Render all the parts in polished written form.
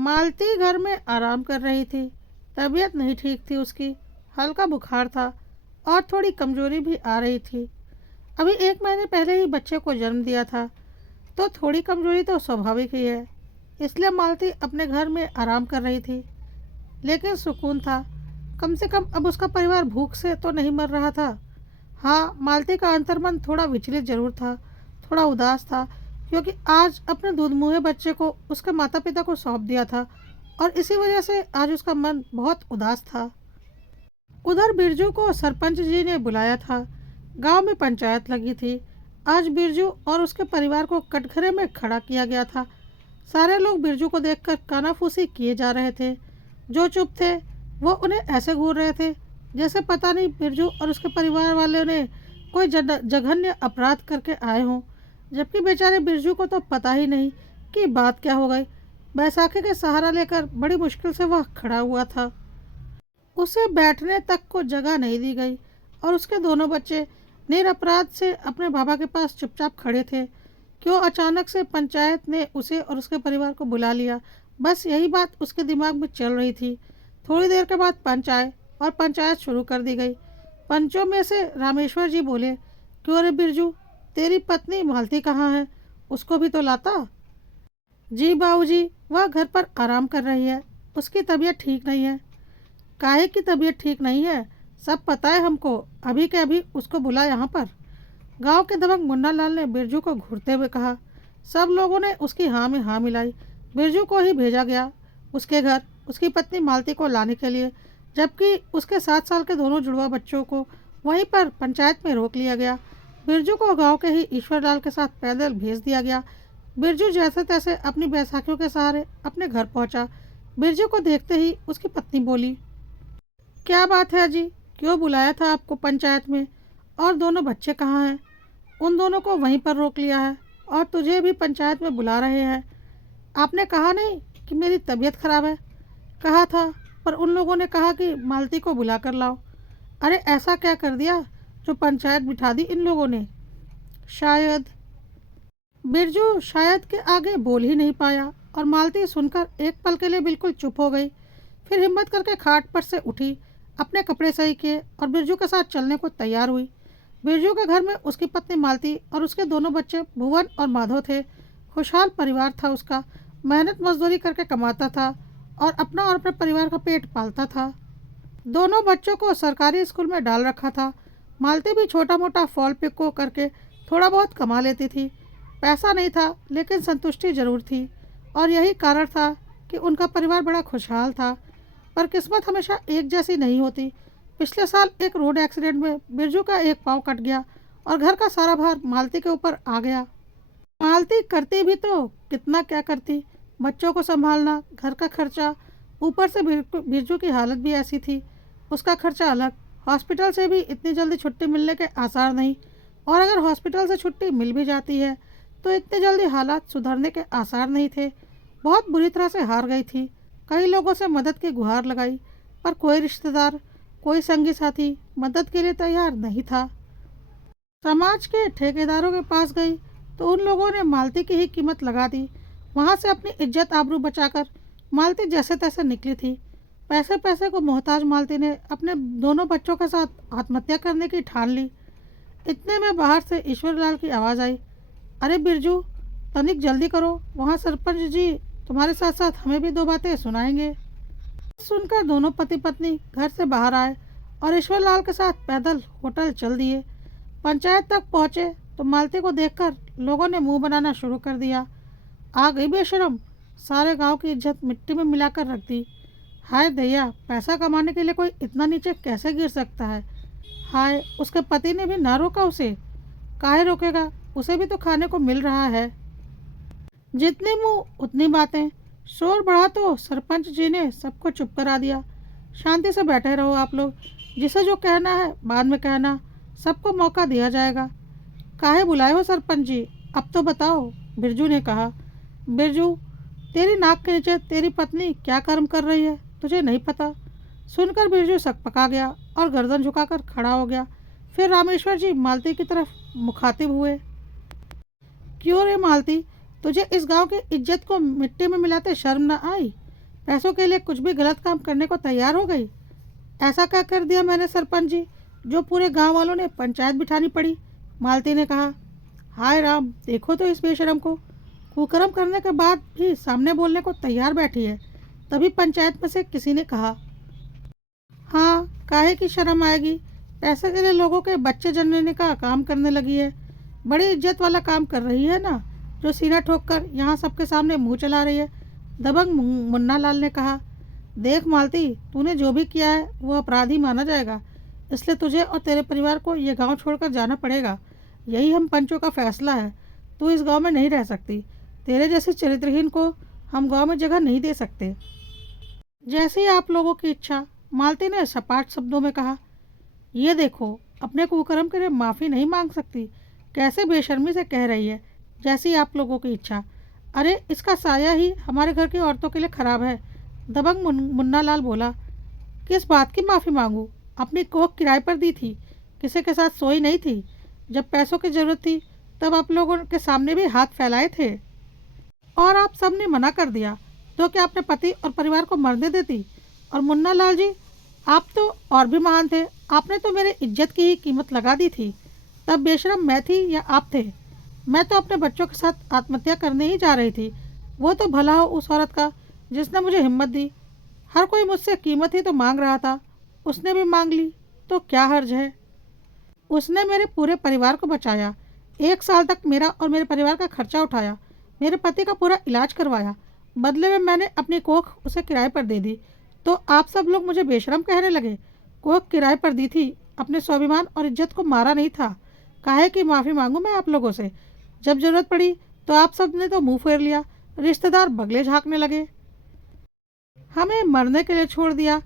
मालती घर में आराम कर रही थी। तबीयत नहीं ठीक थी उसकी। हल्का बुखार था और थोड़ी कमजोरी भी आ रही थी। अभी 1 महीने पहले ही बच्चे को जन्म दिया था, तो थोड़ी कमजोरी तो स्वाभाविक ही है। इसलिए मालती अपने घर में आराम कर रही थी, लेकिन सुकून था। कम से कम अब उसका परिवार भूख से तो नहीं मर रहा था। हाँ, मालती का अंतर्मन थोड़ा विचलित जरूर था, थोड़ा उदास था, क्योंकि आज अपने दूधमुहे बच्चे को उसके माता पिता को सौंप दिया था और इसी वजह से आज उसका मन बहुत उदास था। उधर बिरजू को सरपंच जी ने बुलाया था। गांव में पंचायत लगी थी। आज बिरजू और उसके परिवार को कटघरे में खड़ा किया गया था। सारे लोग बिरजू को देखकर कानाफूसी किए जा रहे थे। जो चुप थे वो उन्हें ऐसे घूर रहे थे जैसे पता नहीं बिरजू और उसके परिवार वालों ने कोई जघन्य अपराध करके आए हों। जबकि बेचारे बिरजू को तो पता ही नहीं कि बात क्या हो गई। बैसाखी के सहारा लेकर बड़ी मुश्किल से वह खड़ा हुआ था। उसे बैठने तक को जगह नहीं दी गई और उसके दोनों बच्चे निरपराध से अपने बाबा के पास चुपचाप खड़े थे। क्यों अचानक से पंचायत ने उसे और उसके परिवार को बुला लिया, बस यही बात उसके दिमाग में चल रही थी। थोड़ी देर के बाद पंच आए और पंचायत शुरू कर दी गई। पंचों में से रामेश्वर जी बोले, क्यों रे बिरजू, तेरी पत्नी मालती कहाँ है? उसको भी तो लाता। जी बाबूजी, वह घर पर आराम कर रही है। उसकी तबीयत ठीक नहीं है। काहे की तबीयत ठीक नहीं है? सब पता है हमको। अभी के अभी उसको बुला यहाँ पर। गांव के दबंग मुन्ना लाल ने बिरजू को घूरते हुए कहा। सब लोगों ने उसकी हाँ में हाँ मिलाई। बिरजू को ही भेजा गया उसके घर उसकी पत्नी मालती को लाने के लिए, जबकि उसके 7 साल के दोनों जुड़वा बच्चों को वहीं पर पंचायत में रोक लिया गया। बिरजू को गांव के ही ईश्वर लाल के साथ पैदल भेज दिया गया। बिरजू जैसे तैसे अपनी बैसाखियों के सहारे अपने घर पहुंचा। बिरजू को देखते ही उसकी पत्नी बोली, क्या बात है अजी, क्यों बुलाया था आपको पंचायत में? और दोनों बच्चे कहाँ हैं? उन दोनों को वहीं पर रोक लिया है और तुझे भी पंचायत में बुला रहे हैं। आपने कहा नहीं कि मेरी तबीयत खराब है? कहा था, पर उन लोगों ने कहा कि मालती को बुला कर लाओ। अरे ऐसा क्या कर दिया जो पंचायत बिठा दी इन लोगों ने? शायद। बिरजू शायद के आगे बोल ही नहीं पाया और मालती सुनकर एक पल के लिए बिल्कुल चुप हो गई। फिर हिम्मत करके खाट पर से उठी, अपने कपड़े सही किए और बिरजू के साथ चलने को तैयार हुई। बिरजू के घर में उसकी पत्नी मालती और उसके दोनों बच्चे भुवन और माधव थे। खुशहाल परिवार था उसका। मेहनत मजदूरी करके कमाता था और अपना और अपने परिवार का पेट पालता था। दोनों बच्चों को सरकारी स्कूल में डाल रखा था। मालती भी छोटा मोटा फॉल पिको करके थोड़ा बहुत कमा लेती थी। पैसा नहीं था लेकिन संतुष्टि जरूर थी और यही कारण था कि उनका परिवार बड़ा खुशहाल था। पर किस्मत हमेशा एक जैसी नहीं होती। पिछले साल एक रोड एक्सीडेंट में बिरजू का एक पाँव कट गया और घर का सारा भार मालती के ऊपर आ गया। मालती करती भी तो कितना क्या करती, बच्चों को संभालना, घर का खर्चा, ऊपर से बिरजू की हालत भी ऐसी थी। उसका खर्चा अलग। हॉस्पिटल से भी इतनी जल्दी छुट्टी मिलने के आसार नहीं, और अगर हॉस्पिटल से छुट्टी मिल भी जाती है तो इतनी जल्दी हालात सुधरने के आसार नहीं थे। बहुत बुरी तरह से हार गई थी। कई लोगों से मदद की गुहार लगाई, पर कोई रिश्तेदार, कोई संगी साथी मदद के लिए तैयार नहीं था। समाज के ठेकेदारों के पास गई तो उन लोगों ने मालती की ही कीमत लगा दी। वहां से अपनी इज्जत आबरू बचाकर मालती जैसे तैसे निकली थी। पैसे पैसे को मोहताज मालती ने अपने दोनों बच्चों के साथ आत्महत्या करने की ठान ली। इतने में बाहर से ईश्वरलाल की आवाज़ आई, अरे बिरजू, तनिक जल्दी करो, वहाँ सरपंच जी तुम्हारे साथ साथ हमें भी दो बातें सुनाएंगे। सुनकर दोनों पति पत्नी घर से बाहर आए और ईश्वरलाल के साथ पैदल होटल चल दिए। पंचायत तक पहुँचे तो मालती को देखकर लोगों ने मुंह बनाना शुरू कर दिया। आ गई बेशरम, सारे गांव की इज्जत मिट्टी में मिलाकर रख दी। हाय दैया, पैसा कमाने के लिए कोई इतना नीचे कैसे गिर सकता है? हाय, उसके पति ने भी ना रोका उसे। काहे रोकेगा, उसे भी तो खाने को मिल रहा है। जितनी मुंह उतनी बातें। शोर बढ़ा तो सरपंच जी ने सबको चुप करा दिया। शांति से बैठे रहो आप लोग, जिसे जो कहना है बाद में कहना, सबको मौका दिया जाएगा। काहे बुलाए हो सरपंच जी, अब तो बताओ, बिरजू ने कहा। बिरजू, तेरी नाक के नीचे तेरी पत्नी क्या कर्म कर रही है, तुझे नहीं पता? सुनकर बिरजू सकपका गया और गर्दन झुकाकर खड़ा हो गया। फिर रामेश्वर जी मालती की तरफ मुखातिब हुए, क्यों रे मालती, तुझे इस गांव की इज्जत को मिट्टी में मिलाते शर्म न आई? पैसों के लिए कुछ भी गलत काम करने को तैयार हो गई। ऐसा क्या कर दिया मैंने सरपंच जी, जो पूरे गांव वालों ने पंचायत बिठानी पड़ी? मालती ने कहा। हाय राम, देखो तो इस बेशरम को, कुकर्म करने के बाद भी सामने बोलने को तैयार बैठी है। तभी पंचायत में से किसी ने कहा, हाँ, काहे की शर्म आएगी, पैसे के लिए लोगों के बच्चे जनने का काम करने लगी है। बड़ी इज्जत वाला काम कर रही है ना, जो सीना ठोक कर यहाँ सबके सामने मुंह चला रही है। दबंग मुन्ना लाल ने कहा। देख मालती, तूने जो भी किया है वो अपराधी माना जाएगा, इसलिए तुझे और तेरे परिवार को ये गांव छोड़कर जाना पड़ेगा। यही हम पंचों का फैसला है। तू इस गांव में नहीं रह सकती। तेरे जैसे चरित्रहीन को हम गांव में जगह नहीं दे सकते। जैसे ही आप लोगों की इच्छा, मालती ने सपाट शब्दों में कहा। ये देखो, अपने कुकर्म के लिए माफ़ी नहीं मांग सकती, कैसे बेशर्मी से कह रही है, जैसी आप लोगों की इच्छा। अरे इसका साया ही हमारे घर की औरतों के लिए खराब है। दबंग मुन्ना लाल बोला। किस बात की माफ़ी मांगूं? अपनी कोख किराए पर दी थी, किसी के साथ सोई नहीं थी। जब पैसों की ज़रूरत थी तब आप लोगों के सामने भी हाथ फैलाए थे और आप सबने मना कर दिया, तो क्या अपने पति और परिवार को मरने देती? और मुन्ना लाल जी, आप तो और भी महान थे। आपने तो मेरी इज्जत की ही कीमत लगा दी थी। तब बेशरम मैं थी या आप थे? मैं तो अपने बच्चों के साथ आत्महत्या करने ही जा रही थी। वो तो भला हो उस औरत का जिसने मुझे हिम्मत दी। हर कोई मुझसे कीमत ही तो मांग रहा था, उसने भी मांग ली, तो क्या हर्ज है? उसने मेरे पूरे परिवार को बचाया। 1 साल तक मेरा और मेरे परिवार का खर्चा उठाया, मेरे पति का पूरा इलाज करवाया। बदले में मैंने अपनी कोख उसे किराए पर दे दी, तो आप सब लोग मुझे बेशरम कहने लगे। कोख किराए पर दी थी, अपने स्वाभिमान और इज्जत को मारा नहीं था। काहे की माफ़ी मांगू मैं आप लोगों से? जब जरूरत पड़ी तो आप सब ने तो मुंह फेर लिया, रिश्तेदार बगले झाँकने लगे, हमें मरने के लिए छोड़ दिया।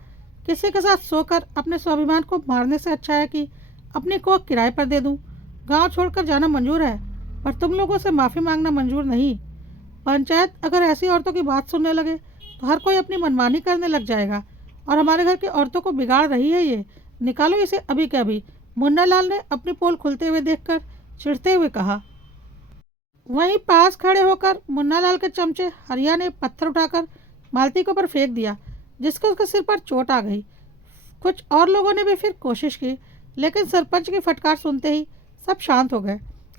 किसी के साथ सोकर अपने स्वाभिमान को मारने से अच्छा है कि अपनी कोख किराए पर दे दूं। गांव छोड़कर जाना मंजूर है, पर तुम लोगों से माफ़ी मांगना मंजूर नहीं। पंचायत अगर ऐसी औरतों की बात सुनने लगे तो हर कोई अपनी मनमानी करने लग जाएगा, और हमारे घर की औरतों को बिगाड़ रही है ये। निकालो इसे अभी के अभी। मुन्ना लाल ने अपनी पोल खुलते हुए देखकर चिढ़ते हुए कहा। वहीं पास खड़े होकर मुन्ना लाल के चमचे हरिया ने पत्थर उठाकर मालती के ऊपर फेंक दिया, जिससे उसके सिर पर चोट आ गई। कुछ और लोगों ने भी फिर कोशिश की, लेकिन सरपंच की फटकार सुनते ही सब शांत हो गए।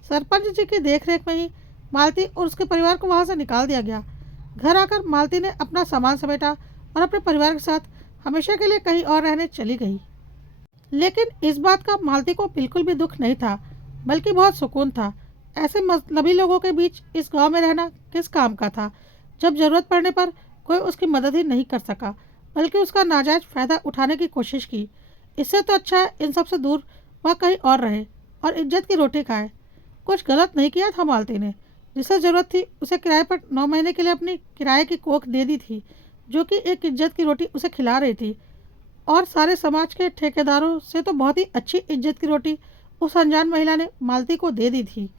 सरपंच जी की देखरेख में ही मालती और उसके परिवार को वहां से निकाल दिया गया। घर आकर मालती ने अपना सामान समेटा और अपने परिवार के साथ हमेशा के लिए कहीं और रहने चली गई। लेकिन इस बात का मालती को बिल्कुल भी दुख नहीं था, बल्कि बहुत सुकून था। ऐसे मतलबी लोगों के बीच इस गांव में रहना किस काम का था, जब जरूरत पड़ने पर कोई उसकी मदद ही नहीं कर सका, बल्कि उसका नाजायज फ़ायदा उठाने की कोशिश की। इससे तो अच्छा है इन सब से दूर वह कहीं और रहे और इज्जत की रोटी खाए। कुछ गलत नहीं किया था मालती ने। जिसे ज़रूरत थी उसे किराए पर 9 महीने के लिए अपनी किराए की कोख दे दी थी, जो कि एक इज्जत की रोटी उसे खिला रही थी। और सारे समाज के ठेकेदारों से तो बहुत ही अच्छी इज्जत की रोटी उस अनजान महिला ने मालती को दे दी थी।